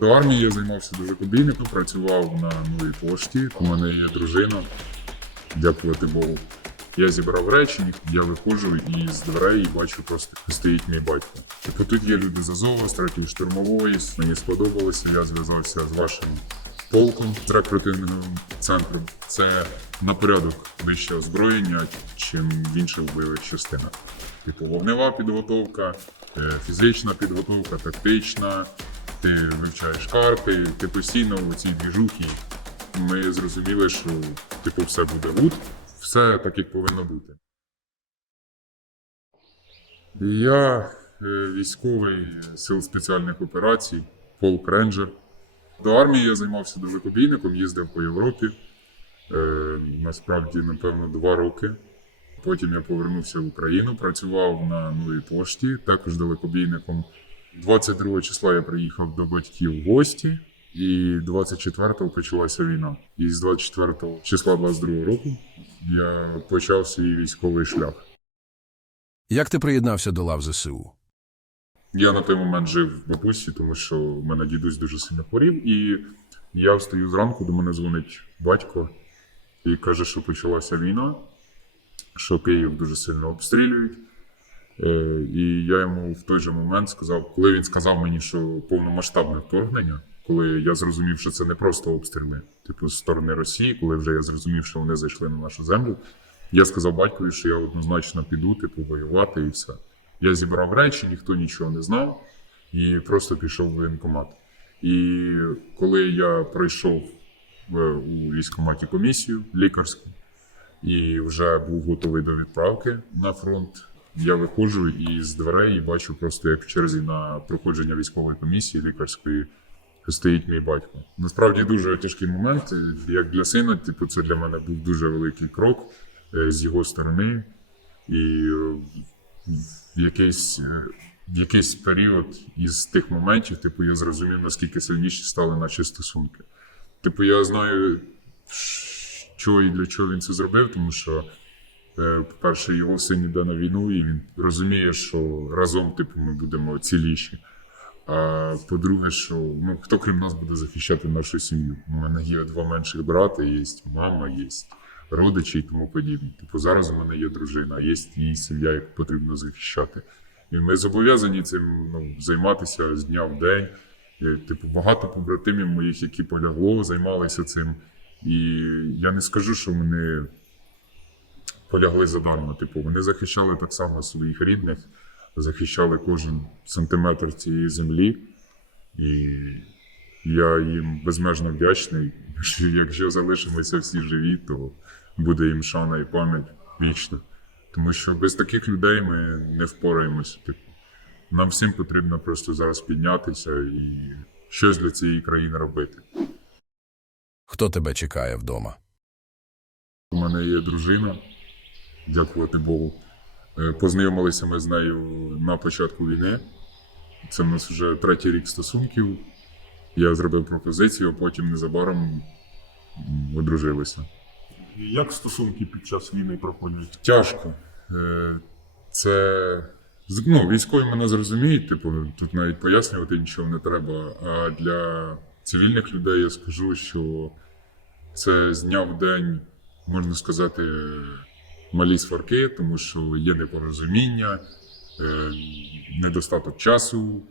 До армії я займався далекобійником, працював на новій пошті. У мене є дружина, дякувати Богу. Я зібрав речі, я виходжу і з дверей і бачу просто стоїть мій батько. Типу тут є люди з Азова, третьої штурмової. Мені сподобалося. Я зв'язався з вашим полком з рекрутинговим центром. Це на порядок вище озброєння, чим в інших бойових частинах. Типу вогнева підготовка, е, фізична підготовка, тактична. Ти вивчаєш карти, ти постійно у цій двіжухі. Ми зрозуміли, що типу все буде гуд, все так, як повинно бути. Я е, військовий сил спеціальних операцій, полк рейнджер. До армії я займався далекобійником, їздив по Європі. Е, насправді, напевно, два роки. Потім я повернувся в Україну, працював на новій пошті, також далекобійником. 22 числа я приїхав до батьків в гості, і 24-го почалася війна. І з 24 числа 22 року я почав свій військовий шлях. Як ти приєднався до лав ЗСУ? Я на той момент жив в бабусі, тому що в мене дідусь дуже сильно хворів, і я встаю зранку, до мене дзвонить батько і каже, що почалася війна, що Київ дуже сильно обстрілюють. Е, І я йому в той же момент сказав, коли він сказав мені, що повномасштабне вторгнення, коли я зрозумів, що це не просто обстріли, типу з сторони Росії, коли вже я зрозумів, що вони зайшли на нашу землю, я сказав батькові, що я однозначно піду, типу, воювати і все. Я зібрав речі, ніхто нічого не знав, і просто пішов в воєнкомат. І коли я пройшов е, у військкоматі комісію лікарську і вже був готовий до відправки на фронт, я виходжу і з дверей і бачу просто як в черзі на проходження військової комісії лікарської стоїть мій батько. Насправді дуже тяжкий момент. Як для сина, типу, це для мене був дуже великий крок е, з його сторони. І е, в якийсь, е, в якийсь період із тих моментів, типу, я зрозумів, наскільки сильніші стали наші стосунки. Типу, я знаю, що і для чого він це зробив, тому що, по-перше, його син іде на війну, і він розуміє, що разом, типу, ми будемо ціліші. А по-друге, що ну, хто крім нас буде захищати нашу сім'ю? У мене є два менших брати, є мама, є родичі і тому подібне. Типу, зараз у мене є дружина, є її сім'я, яку потрібно захищати. І ми зобов'язані цим ну, займатися з дня в день. Типу, багато побратимів моїх, які полягло, займалися цим. І я не скажу, що вони полягли задармо. Типу, вони захищали так само своїх рідних, захищали кожен сантиметр цієї землі. І я їм безмежно вдячний. що Якщо залишимося всі живі, то буде їм шана і пам'ять вічна. Тому що без таких людей ми не впораємося. Типу, нам всім потрібно просто зараз піднятися і щось для цієї країни робити. Хто тебе чекає вдома? У мене є дружина, дякувати Богу. Е, Познайомилися ми з нею на початку війни. Це в нас вже третій рік стосунків. Я зробив пропозицію, а потім незабаром одружилися. Як стосунки під час війни проходять? Тяжко. Е, Це ну, військові мене зрозуміють, типу, тут навіть пояснювати нічого не треба. А для цивільних людей я скажу, що це з дня в день, можна сказати, малі сварки, тому що є непорозуміння, е, недостаток часу.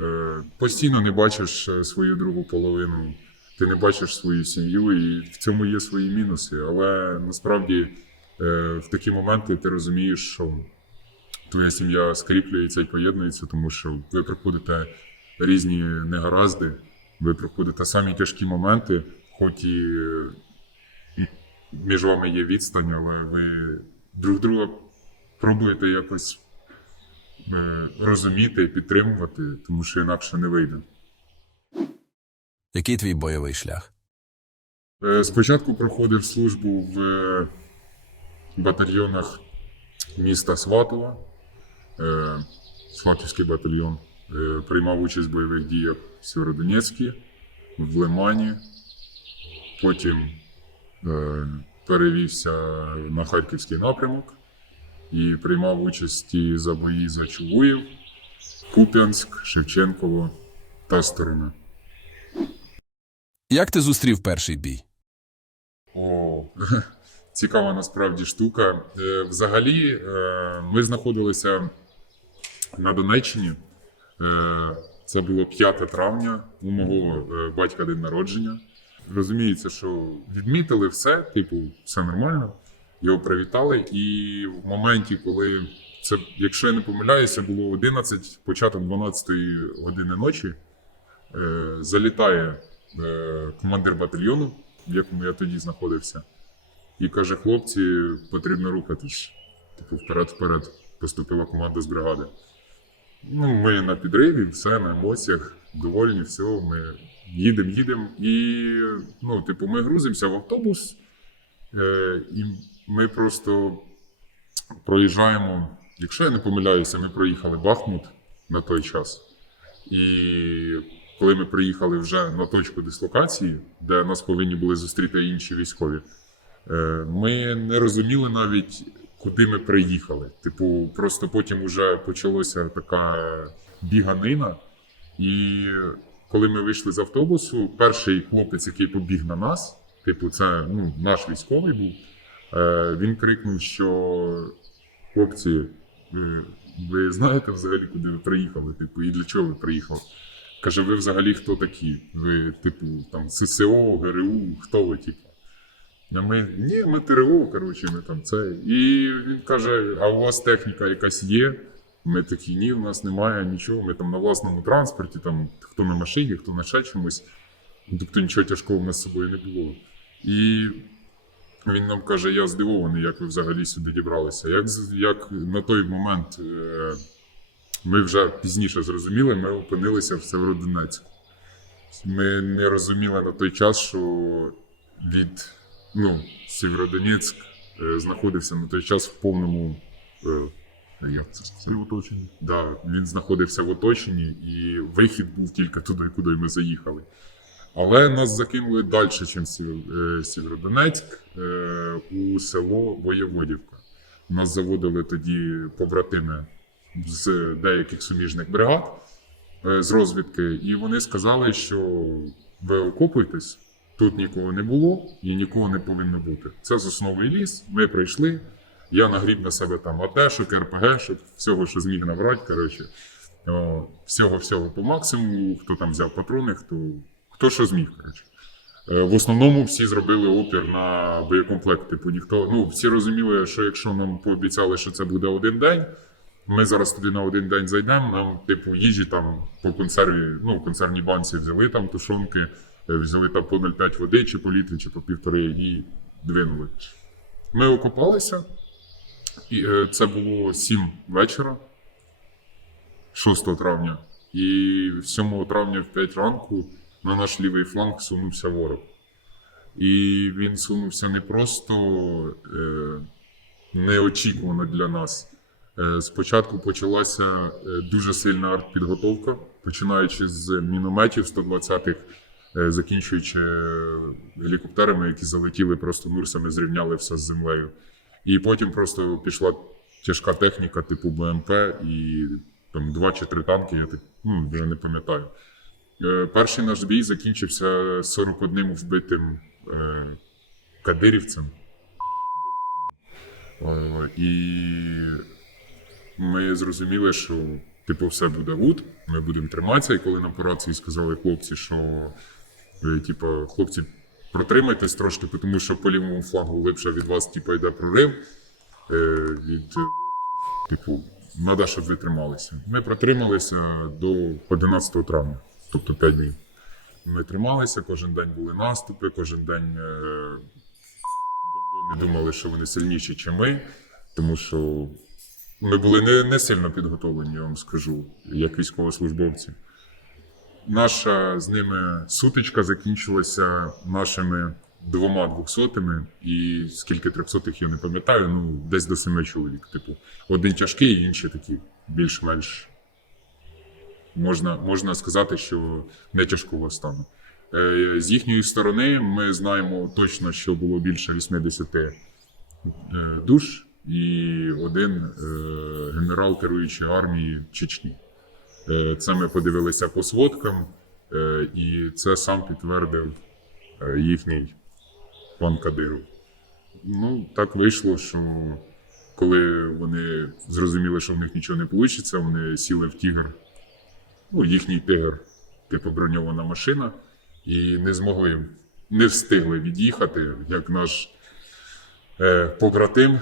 Е, Постійно не бачиш е, свою другу половину, ти не бачиш свою сім'ю, і в цьому є свої мінуси. Але насправді в такі моменти ти розумієш, що твоя сім'я скріплюється і поєднується, тому що ви проходите різні негаразди, ви проходите самі тяжкі моменти, хоч і між вами є відстань, але ви друг друга пробуєте якось е, розуміти, підтримувати, тому що інакше не вийде. Який твій бойовий шлях? Е, Спочатку проходив службу в е, батальйонах міста Сватова, Сватівський батальйон. Приймав участь в бойових діях в Сєвєродонецьку, в Лимані. Потім перевівся на Харківський напрямок і приймав участь за бої за Чугуїв, Куп'янськ, Шевченково та сторона. Як ти зустрів перший бій? О, цікава насправді штука. Е, Взагалі, е, ми знаходилися на Донеччині. Е, Це було 5 травня, у мого е, батька день народження. Розуміється, що відмітили все, типу, все нормально. Його привітали. І в моменті, коли це, якщо я не помиляюся, було 11, початок 12-ї години ночі. Е, залітає е, командир батальйону, в якому я тоді знаходився, і каже: хлопці, потрібно рухатись. Типу, вперед-вперед поступила команда з бригади. Ну, ми на підриві, все на емоціях, довольні, все, ми їдемо, їдемо. І, ну, типу, ми грузимося в автобус, е, і ми просто проїжджаємо. Якщо я не помиляюся, ми проїхали Бахмут на той час. І коли ми приїхали вже на точку дислокації, де нас повинні були зустріти інші військові, е, ми не розуміли навіть, куди ми приїхали. Типу, просто потім вже почалася така біганина. І коли ми вийшли з автобусу, перший хлопець, який побіг на нас, типу, це ну, наш військовий був, е, він крикнув, що хлопці, ви знаєте взагалі, куди ви приїхали? Типу, і для чого ви приїхали? Каже, ви взагалі хто такі? Ви, типу, там ССО, ГРУ, хто ви, типу? А ми, ні, ми ТРО, коротше, ми там це. І він каже: а у вас техніка якась є? Ми такі, ні, у нас немає нічого. Ми там на власному транспорті, там хто на машині, хто на ще чомусь. Тобто нічого тяжкого в нас з собою не було. І він нам каже: я здивований, як ви взагалі сюди дібралися. Як, як на той момент е, ми вже пізніше зрозуміли, ми опинилися в Северодонецьку. Ми не розуміли на той час, що від ну, Сєвєродонецьк е, знаходився на той час в повному. Е, як це сказати? Ти оточені. Да, він знаходився в оточенні, і вихід був тільки туди, куди ми заїхали. Але нас закинули далі, ніж Сєвєродонецьк, е, у село Воєводівка. Нас заводили тоді побратими з деяких суміжних бригад е, з розвідки, і вони сказали, що ви окопуйтесь, тут нікого не було і нікого не повинно бути. Це сосновий ліс, ми прийшли. Я нагріб на себе там АТшок, РПГшок, всього, що зміг набрати. Коротше. Всього-всього по максимуму, хто там взяв патрони, хто, хто що зміг. Коротше. Е, В основному всі зробили опір на боєкомплект. Типу, ніхто, ну, всі розуміли, що якщо нам пообіцяли, що це буде один день, ми зараз туди на один день зайдемо, нам, типу, їжі там по консерві, ну, в консервній банці взяли там тушонки, е, взяли там по 0,5 води, чи по літрі, чи по півтори, і двинули. Ми окопалися. І, е, це було 7 вечора, 6 травня. І 7 травня в 5 ранку на наш лівий фланг сунувся ворог. І він сунувся не просто е, неочікувано для нас. Е, спочатку почалася е, дуже сильна артпідготовка, починаючи з мінометів 120-х, е, закінчуючи гелікоптерами, які залетіли просто нурсами, зрівняли все з землею. І потім просто пішла тяжка техніка, типу БМП, і там два чи три танки, я так ну, вже не пам'ятаю. Е, Перший наш бій закінчився 41 вбитим е, кадирівцем. Е, І ми зрозуміли, що типу все буде гуд, ми будемо триматися. І коли нам по рації сказали хлопці, що е, типу, хлопці, протримайтесь трошки, тому що по лівому флангу глибше від вас типу, йде прорив. Е, від, е, типу, треба, щоб ви трималися. Ми протрималися до 11 травня, тобто 5 днів. Ми трималися, кожен день були наступи, кожен день е, ми думали, що вони сильніші, ніж ми, тому що ми були не, не сильно підготовлені, я вам скажу, як військовослужбовці. Наша з ними сутичка закінчилася нашими двома двохсотими, і скільки трьохсотих я не пам'ятаю, ну десь до семи чоловік. Типу, один тяжкий, інші такі більш-менш можна, можна сказати, що не тяжкого стану. Е, З їхньої сторони ми знаємо точно, що було більше 80 е, душ і один е, генерал, керуючий армії Чечні. Е, Це ми подивилися по сводкам, е, і це сам підтвердив е, їхній пан Кадиров. Ну, так вийшло, що коли вони зрозуміли, що в них нічого не вийде, вони сіли в тігр, ну, їхній тигр, типу броньована машина, і не змогли, не встигли від'їхати, як наш е, побратим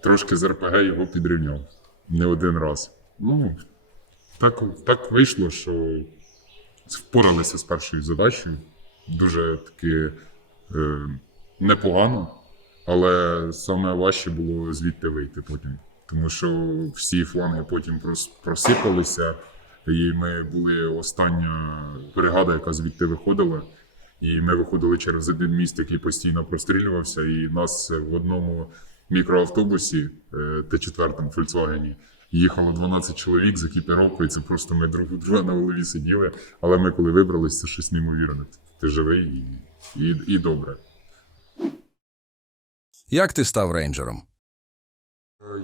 трошки з РПГ його підрівняв не один раз. Ну, так, так вийшло, що впоралися з першою задачею. Дуже таки е, непогано, але саме важче було звідти вийти потім. Тому що всі фланги потім просипалися, і ми були остання бригада, яка звідти виходила. І ми виходили через один міст, який постійно прострілювався, і нас в одному мікроавтобусі е, Т4 Volkswagen їхало 12 чоловік з екіпіровкою. Це просто ми друг у друга на голові сиділи. Але ми, коли вибрались, це щось неймовірне. Ти живий і, і, і добре. Як ти став рейнджером?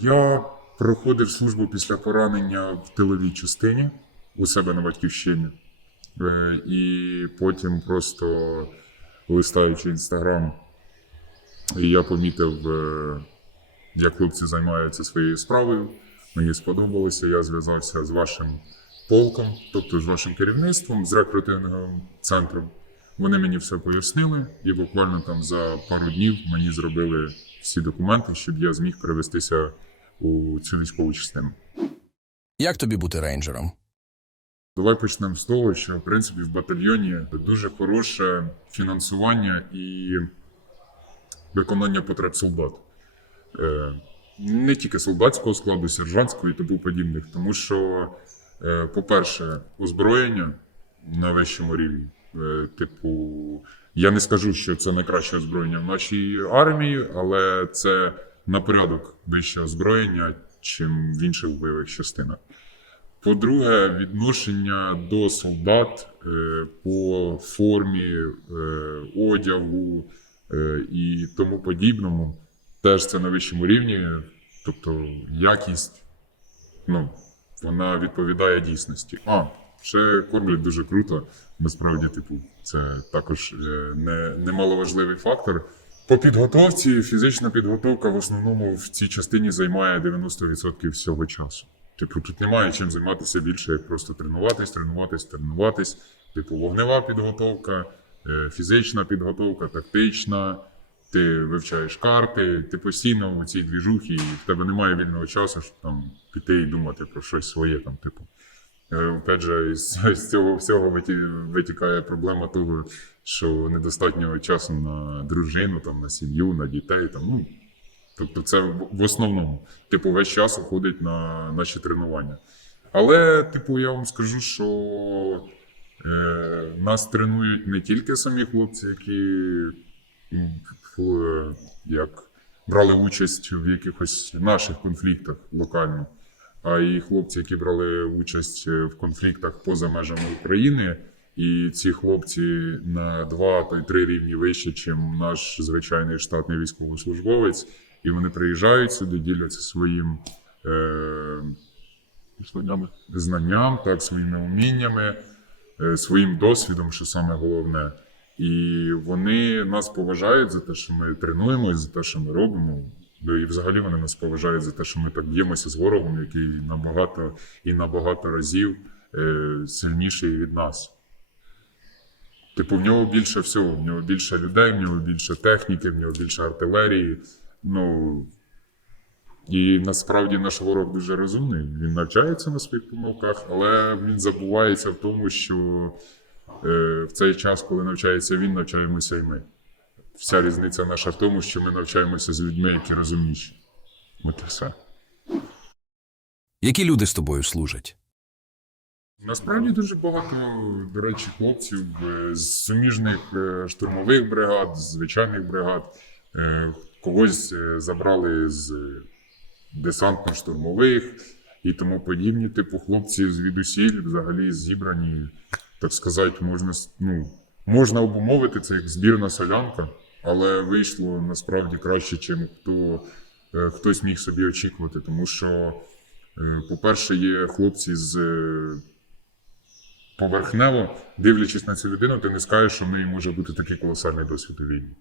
Я проходив службу після поранення в тиловій частині у себе на батьківщині. Е, І потім просто листаючи інстаграм, я помітив, е, як хлопці займаються своєю справою. Мені сподобалося, я зв'язався з вашим полком, тобто з вашим керівництвом, з рекрутивним центром. Вони мені все пояснили, і буквально там за пару днів мені зробили всі документи, щоб я зміг перевестися у цю військову частину. Як тобі бути рейнджером? Давай почнемо з того, що в принципі в батальйоні дуже хороше фінансування і виконання потреб солдат. Не тільки солдатського складу, сержантського і тому подібних, тому що, е, по-перше, озброєння на вищому рівні. Е, Типу, я не скажу, що це найкраще озброєння в нашій армії, але це на порядок вище озброєння, чим в інших бойових частинах. По-друге, відношення до солдат е, по формі, одягу і тому подібному теж це на вищому рівні. Тобто якість, ну, вона відповідає дійсності. А, ще кормлять дуже круто. Насправді, типу, це також е, не, немаловажливий фактор. По підготовці фізична підготовка в основному в цій частині займає 90% всього часу. Типу, тут немає чим займатися більше, як просто тренуватись, тренуватись, тренуватись. Типу, вогнева підготовка, е, фізична підготовка, тактична. Ти вивчаєш карти, ти постійно у цій двіжухі, і в тебе немає вільного часу, щоб там піти і думати про щось своє. Там, типу. Е, Опять же, з цього всього витікає проблема того, що недостатньо часу на дружину, там, на сім'ю, на дітей. Там, ну, тобто це в основному. Типу, весь час уходить на наші тренування. Але, типу, я вам скажу, що е, нас тренують не тільки самі хлопці, які як, брали участь в якихось наших конфліктах локально, а і хлопці, які брали участь е, в конфліктах поза межами України. І ці хлопці на два та три рівні вище, ніж наш звичайний штатний військовослужбовець. І вони приїжджають сюди, діляться своїм е, Знаннями. знанням, так, своїми уміннями, е, своїм досвідом, що саме головне. І вони нас поважають за те, що ми тренуємося, за те, що ми робимо. І взагалі вони нас поважають за те, що ми так б'ємося з ворогом, який набагато і набагато разів е, сильніший від нас. Типу, в нього більше всього, в нього більше людей, в нього більше техніки, в нього більше артилерії. Ну, і насправді наш ворог дуже розумний. Він навчається на своїх помилках, але він забувається в тому, що в цей час, коли навчається він, навчаємося і ми. Вся різниця наша в тому, що ми навчаємося з людьми, які розумніші. От і все. Які люди з тобою служать? Насправді дуже багато, до речі, хлопців е, з суміжних е, штурмових бригад, з звичайних бригад. Е, Когось е, забрали з десантно-штурмових і тому подібні. Типу, хлопці звідусіль взагалі зібрані, так сказати, можна, ну, можна обумовити це як збірна солянка, але вийшло насправді краще, чим хто, е, хтось міг собі очікувати. Тому що, е, по-перше, є хлопці з. е, поверхнево, дивлячись на цю людину, ти не скажеш, що в неї може бути такий колосальний досвід у війні.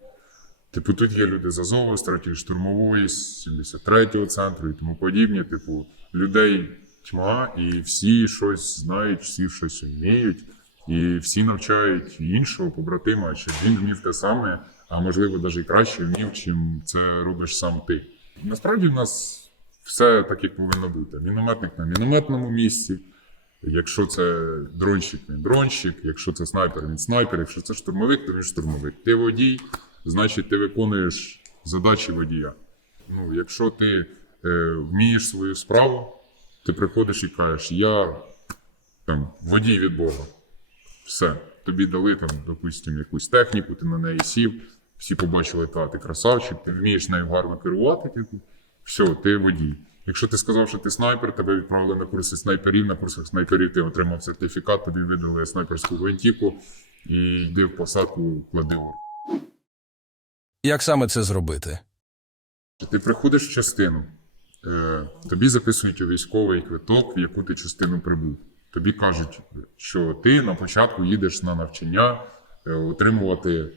Типу, тут є люди з Азову, з 3 штурмової, з 73-го центру і тому подібні. Типу, людей тьма, і всі щось знають, всі щось вміють, і всі навчають іншого побратима, щоб він вмів те саме, а можливо, навіть краще вмів, чим це робиш сам ти. Насправді в нас все так, як повинно бути. Мінометник на мінометному місці. Якщо це дронщик, він дронщик, якщо це снайпер, він снайпер, якщо це штурмовик, то він штурмовик. Ти водій, значить ти виконуєш задачі водія. Ну, якщо ти е, вмієш свою справу, ти приходиш і кажеш, я там водій від Бога. Все. Тобі дали там, допустимо, якусь техніку, ти на неї сів, всі побачили, та ти красавчик, ти вмієш нею гарно керувати, типу, все, ти водій. Якщо ти сказав, що ти снайпер, тебе відправили на курси снайперів, на курсах снайперів ти отримав сертифікат, тобі видали снайперську гвинтівку і йди в посадку, клади орк. Як саме це зробити? Ти приходиш в частину, е, тобі записують у військовий квиток, в яку ти частину прибув. Тобі кажуть, що ти на початку їдеш на навчання е, отримувати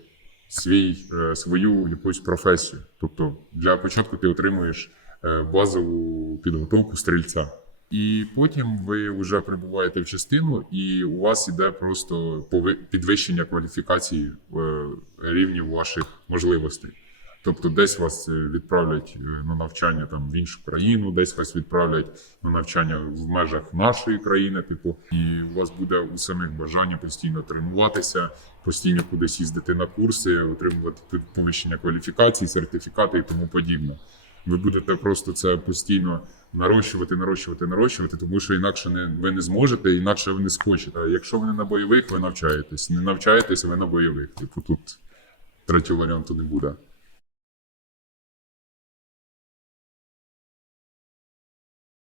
свій, е, свою якусь професію. Тобто для початку ти отримуєш е, базову підготовку стрільця. І потім ви вже прибуваєте в частину, і у вас іде просто підвищення кваліфікації рівнів ваших можливостей. Тобто, десь вас е, відправлять е, на навчання там в іншу країну, десь вас відправлять на навчання в межах нашої країни, типу, і у вас буде у самих бажання постійно тренуватися, постійно кудись їздити на курси, отримувати повищення кваліфікації, сертифікати і тому подібне. Ви будете просто це постійно нарощувати, нарощувати, нарощувати, тому що інакше не, ви не зможете, інакше ви не схочете. А якщо ви не на бойових, ви навчаєтесь. Не навчаєтесь, ви на бойових. Типу тут третього варіанту не буде.